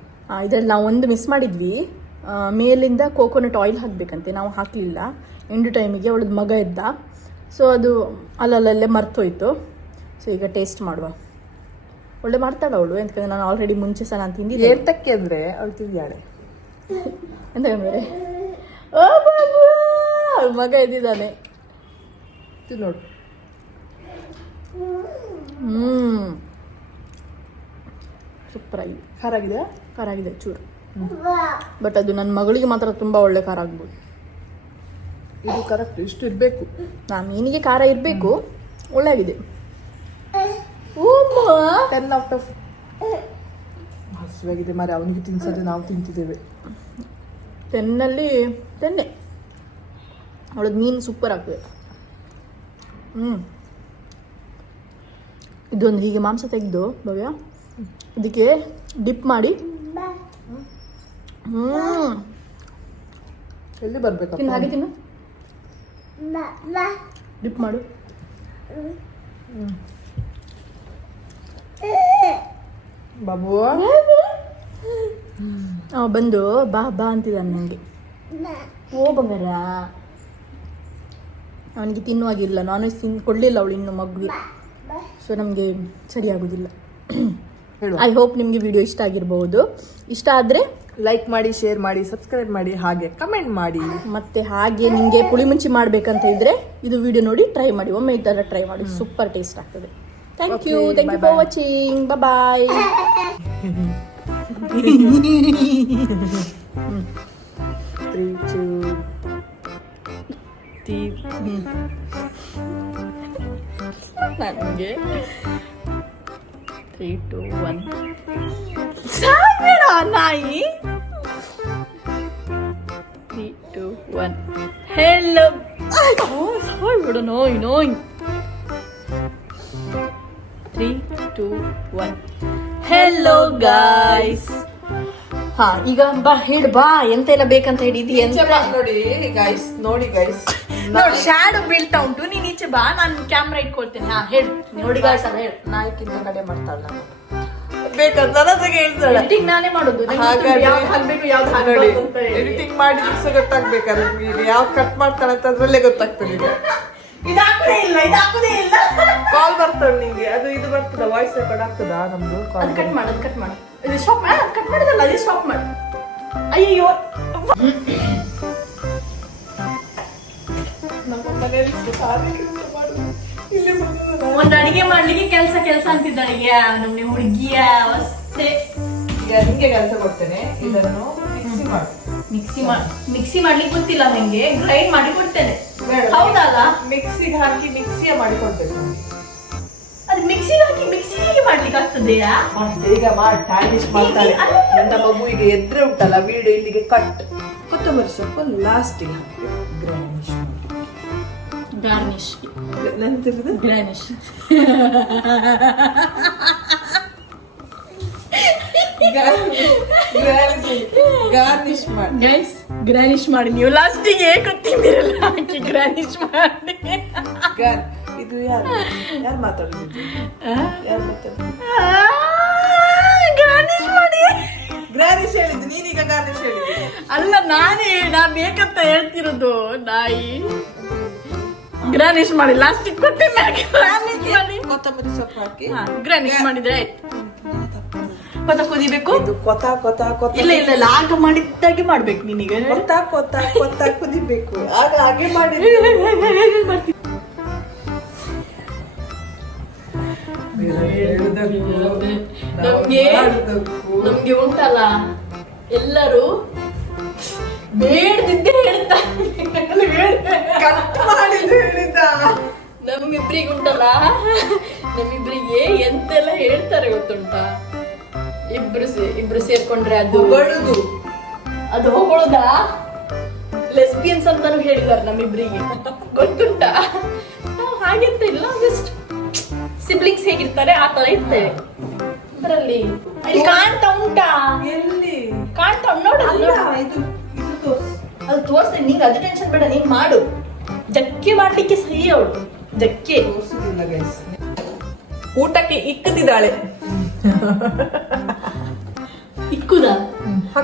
ಇದರಲ್ಲಿ ನಾವು ಒಂದು ಮಿಸ್ ಮಾಡಿದ್ವಿ. ಮೇಲಿಂದ ಕೋಕೋನಟ್ ಆಯಿಲ್ ಹಾಕಬೇಕಂತೆ. ನಾವು ಹಾಕಲಿಲ್ಲ. ಎಂಡು ಟೈಮಿಗೆ ಅವಳದ್ದು ಮಗ ಎದ್ದ. ಸೊ ಅದು ಅಲ್ಲಲ್ಲಲ್ಲೇ ಮರ್ತೋಯ್ತು. ಸೊ ಈಗ ಟೇಸ್ಟ್ ಮಾಡುವ. ಒಳ್ಳೆ ಮಾಡ್ತಾಳೆ ಅವಳು. ಎಂತಕಂದ್ರೆ ನಾನು ಆಲ್ರೆಡಿ ಮುಂಚೆ ಸಹ ನಾನು ತಿಂದಿದ್ದೆ ಎಂತಕ್ಕೆ ಅಂದ್ರೆ ಅವಳು ತಿಂದಾಳೆ ಎಂತ ಅಂದ್ರೆ? ಓ ಮಗ ಎದ್ದಿದ್ದಾನೆ. ನೋಡು. ಹ್ಮ್. ಸೂಪರ್ ಆಗಿದೆ ಖಾರ ಆಗಿದೆ ಖಾರ ಆಗಿದೆ ಚೂರು ಬಟ್ ಅದು ನನ್ನ ಮಗಳಿಗೆ ಮಾತ್ರ ತುಂಬ ಒಳ್ಳೆ ಖಾರ ಆಗ್ಬೋದು. ಇದು ಕರೆಕ್ಟ್ ಇಷ್ಟು ಇರಬೇಕು. ನಾ ಮೀನಿಗೆ ಖಾರ ಇರಬೇಕು. ಒಳ್ಳೆ ಆಗಿದೆ ಟೆನ್ ಔಟ್ ಆಫ್ ಹಸುವಾಗಿದೆ ಮಾರೆ ಅವನಿಗೆ ತಿನ್ಸೋದು ನಾವು ತಿಂತಿದ್ದೇವೆ. ಟೆನ್ನಲ್ಲಿ ಟೆನ್ನೆ ಅವಳದ್ದು ಮೀನು ಸೂಪರ್ ಆಗ್ತದೆ. ಹ್ಞೂ ಇದೊಂದು ಹೀಗೆ ಮಾಂಸ ತೆಗೆದು ಭವ್ಯ? ಇದಕ್ಕೆ ಡಿಪ್ ಮಾಡಿ. ಹ್ಞೂ ಎಲ್ಲಿ ಬರಬೇಕು ತಿನ್ನು ಹಾಗೆ ತಿನ್ನು. ಡಿಪ್ ಮಾಡು. ಬಾಬು? ಅವ ಬಂದು ಬಾ ಬಾ ಅಂತಿದ್ದಾನೆ ನನಗೆ ಓ ಬಂಗಾರ. ಅವನಿಗೆ ತಿನ್ನುವಾಗಿಲ್ಲ. ನಾನ್ ವೆಜ್ ತಿನ್ ಕೊಡಲಿಲ್ಲ ಅವಳು ಇನ್ನು ಮಗುಗೆ ಸೊ ನಮಗೆ ಸರಿಯಾಗೋದಿಲ್ಲ. ಐ ಹೋಪ್ ನಿಮಗೆ ವಿಡಿಯೋ ಇಷ್ಟ ಆಗಿರಬಹುದು. ಇಷ್ಟ ಆದರೆ ಲೈಕ್ ಮಾಡಿ ಶೇರ್ ಮಾಡಿ ಸಬ್ಸ್ಕ್ರೈಬ್ ಮಾಡಿ ಹಾಗೆ ಕಮೆಂಟ್ ಮಾಡಿ. ಮತ್ತೆ ಹಾಗೆ ನಿಮಗೆ ಪುಳಿ ಮುಂಚಿ ಮಾಡ್ಬೇಕಂತ ಇದ್ರೆ ಇದು ವಿಡಿಯೋ ನೋಡಿ ಟ್ರೈ ಮಾಡಿ. ಒಮ್ಮೆ ಈ ಥರ ಟ್ರೈ ಮಾಡಿ. ಸೂಪರ್ ಟೇಸ್ಟ್ ಆಗ್ತದೆ. Thank you thank you for watching bye two ನನಗೆ ತ್ರೀ ಟು ಒನ್ ಸಾಬೇಡ ನಾಯಿ ತ್ರೀ ಟು ಒನ್ ಹೆಲೋ ಸಾಯ್ಬಿಡು ನೋಯ್ ನೋಯ್ three two one hello guys ಹಾ ಈಗ ಬಾ ಹೇಳು ಬಾ ಎಂತ ಎಲ್ಲ ಬೇಕಂತ ಹೇಳಿದಿ ಎಂತ ನೋಡಿ ಗೈಸ್ ನೋಡಿ ಗೈಸ್ ನೋಡಿ ಶಾಡೋ ಬೀಳ್ತಾ ಉಂಟು. ನೀನ್ ಈಚೆ ಬಾ ನಾನು ಕ್ಯಾಮ್ರಾ ಇಟ್ಕೊಳ್ತೇನೆ. ಹಾ ಹೇಳು. ನೋಡಿ ಸರ್ ಹೇಳು. ನಾಯ್ಕಿಂತ ಕಡೆ ಮಾಡ್ತಾಳೆ ನಾನು. ಬೇಕಂತ ನನಗೆ ಹೇಳ್ತಾಳೆ ಎಡಿಟಿಂಗ್ ನಾನೇ ಮಾಡೋದು. ಯಾವ್ದು ಹಾಕ್ಬೇಕು ಯಾವ್ದು ಹೇಳಿ. ಎಡಿಟಿಂಗ್ ಮಾಡಿದ್ರೆ ಸಹ ಗೊತ್ತಾಗ್ಬೇಕಾದ್ರೆ ನೀವು ಯಾವ್ದು ಕಟ್ ಮಾಡ್ತಾಳೆ ಅಂತ ಅದ್ರಲ್ಲೇ ಗೊತ್ತಾಗ್ತದೆ ಈಗ. ಇದು ಹಾಕುದೇ ಇಲ್ಲ ಇದು ಹಾಕುದೇ ಇಲ್ಲ. ಕಾಲ್ ಬರ್ತಾಳೆ ನಿಂಗೆ. ಅದು ಇದು ಬರ್ತದ ವಾಯ್ಸ್ ರೆಕಾರ್ಡ್ ಆಗ್ತದಾ ನಮ್ದು? ಕಾಲ್ ಕಟ್ ಮಾಡು ಅದು ಕಟ್ ಮಾಡು. ಇದು ಸ್ಟಾಪ್ ಮಾಡು ಅದು ಕಟ್ ಮಾಡೋದಲ್ಲ ಅದೇ ಸ್ಟಾಪ್ ಮಾಡು. ಅಯ್ಯೋ. ಒಂದ್ ಅಡಿಗೆ ಮಾಡ್ಲಿಕ್ಕೆ ಕೆಲಸ ಕೆಲಸ ಅಂತಿದ್ದಾಳಿಗೆ ನಮ್ನೆ ಹುಡುಗಿಯ ಅವಸ್ಥೆ. ಈಗ ನಿಮ್ಗೆ ಕೆಲಸ ಕೊಡ್ತೇನೆ. ಇದನ್ನು ಮಿಕ್ಸಿ ಮಾಡು. ಮಿಕ್ಸಿ ಮಾಡಿ ಮಿಕ್ಸಿ ಮಾಡ್ಲಿಕ್ಕೆ ಗೊತ್ತಿಲ್ಲ ನಂಗೆ. ಗ್ರೈಂಡ್ ಮಾಡಿ ಕೊಡ್ತೇನೆ. ಬೇಡ. ಹೌದಲ್ಲ? ಮಿಕ್ಸಿಗೆ ಹಾಕಿ ಮಿಕ್ಸಿಯ ಮಾಡಿ ಕೊಡ್ಬೇಕು ಅದು ಮಿಕ್ಸಿಗೆ ಹಾಕಿ ಮಿಕ್ಸಿ ಹೇಗೆ ಮಾಡ್ಲಿಕ್ಕೆ ಆಗ್ತದೆಯಾ? ಈಗ ಮಾಡಿ ಟೈಮಿಶ್ ನನ್ನ ಮಗುವಿಗೆ ಎದ್ರೆ ಉಂಟಲ್ಲ ವೀಡಿಯೋ ಇಲ್ಲಿಗೆ ಕಟ್ ಕೊತ್ತಂಬರಿ ಸೊಪ್ಪು ಲಾಸ್ಟಿಗೆ ಗ್ರಾನಿಶ್ ಗಾರ್ನಿಶ್ ನಂತರ ಗ್ರಾನಿಶ್ ಗಾರ್ನಿಶ್ ಮಾಡಿ. ಗೈಸ್ ಗ್ರಾನಿಶ್ ಮಾಡಿ. ನೀವು ಲಾಸ್ಟಿಗೆ ಕೊತ್ತಿದ್ದೀರಲ್ಲ ಹಾಕಿ ಗ್ರಾನಿಶ್ ಮಾಡಿ. ಇದು ಯಾರು? ಯಾರು ಮಾತಾಡುದು ಯಾರು ಮಾತಾಡುದು? ಗ್ರಾನಿಶ್ ಮಾಡಿ. ಗ್ರಾನಿಶ್ ಹೇಳಿದ್ದು. ನೀನೀಗ ಗಾರ್ನಿಶ್ ಹೇಳಿದ್ದು. ಅಲ್ಲ ನಾನೇ ನಾ ಬೇಕಂತ ಹೇಳ್ತಿರೋದು ನಾಯಿ. ಗ್ರಾನಿಶ್ ಮಾಡಿ ಲಾಸ್ಟಿಗೆ ಕೊಟ್ಟಿ ಗ್ರಾನಿಶ್ ಮಾಡಿ. ಕೊತ್ತಂಬರಿ ಸೊಪ್ಪು ಹಾಕಿ. ಗ್ರಾನಿಶ್ ಮಾಡಿದ್ರೆ ಆಯ್ತು. ಕೊತ್ತ ಕುದಿಬೇಕು? ಇದು ಕೊತ ಕೊತ ಕೊತ ಇಲ್ಲ ಇಲ್ಲ ಇಲ್ಲ ಆಗ ಮಾಡಿದ್ದಾಗೆ ಮಾಡ್ಬೇಕು ನಿನಗೆ. ಕೊತ ಕೊತ ಕೊತ ಕುದಿಬೇಕು. ಆಗ ಹಾಗೆ ಮಾಡಿ ನಮ್ಗೆ ಉಂಟಲ್ಲ? ಎಲ್ಲರೂ ಬೇಡದಿದ್ದೇ ಹೇಳ್ತಾರೆ. ಕಟ್ ಮಾಡಿದ್ದು ಹೇಳಿದ್ದ. ನಮ್ಮಿಬ್ರಿಗೆ ಉಂಟಲ್ಲ? ನಮ್ಮಿಬ್ರಿಗೆ ಎಂತೆಲ್ಲ ಹೇಳ್ತಾರೆ ಗೊತ್ತುಂಟಾ? ಇಬ್ರು ಇಬ್ರು ಸೇರ್ಕೊಂಡ್ರೆ ಅದು ಹೊಗಳುದು. ಅದು ಹೊಗಳೋದಾ? ಲೆಸ್ಬಿಯನ್ಸ್ ಅಂತಾನು ಹೇಳಿದಾರೆ ನಮ್ಮಿಬ್ರಿಗೆ. ಗೊತ್ತುಂಟಾ? ನಾವು ಹಾಗೆಂತ ಇಲ್ಲ ಜಸ್ಟ್ ಸಿಬ್ಲಿಂಗ್ಸ್ ಹೇಗಿರ್ತಾರೆ ಆ ತರ ಇರ್ತೇವೆ. ಅದರಲ್ಲಿ. ಕಾಣ್ತಾ ಉಂಟಾ? ಎಲ್ಲಿ? ಕಾಣ್ತಾ ಉಂಟು ನೋಡು ಅದು ಇದು ಇದು ತೋರ್ಸು. ಅದು ತೋರ್ಸಿ ನಿಂಗೆ ಅದು ಟೆನ್ಷನ್ ಬೇಡ ನೀನ್ ಮಾಡು. ಜಕ್ಕೆ ಮಾಡ್ಲಿಕ್ಕೆ ಸಹಿ ಅವಳು. ಜಕ್ಕೆ. ಗೈಸ್ ಊಟಕ್ಕೆ ಇಕ್ಕದಿದ್ದಾಳೆ ಇಕ್ಕುದ?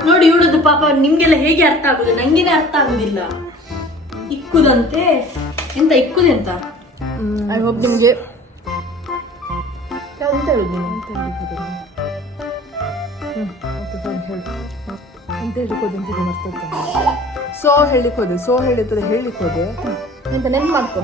ನೋಡಿ ಇವಳದು ಪಾಪ ನಿಮ್ಗೆಲ್ಲ ಹೇಗೆ ಅರ್ಥ ಆಗುದು? ನಂಗೇನೆ ಅರ್ಥ ಆಗುದಿಲ್ಲ. ಇಕ್ಕುದಂತೆ? ಎಂತ ಇಕ್ಕುದೆಂತ ಐ ಹೋಪ್ ನಿಮ್ಗೆ. ಯಾವ್ದು ಹೇಳುದು ಅಂತ ಹೇಳಿಕೋದೆ ಅಂತ ಮರ್ತೋಗ್ತಾನೆ ಸೊ ಹೇಳಿಕ್ ಹೋದೆ ಸೊ ಹೇಳಿದ್ರೆ ಹೇಳಿಕ್ ಹೋದೆ ಎಂತ ನೆನ್ಪು ಮಾಡ್ಕೊ.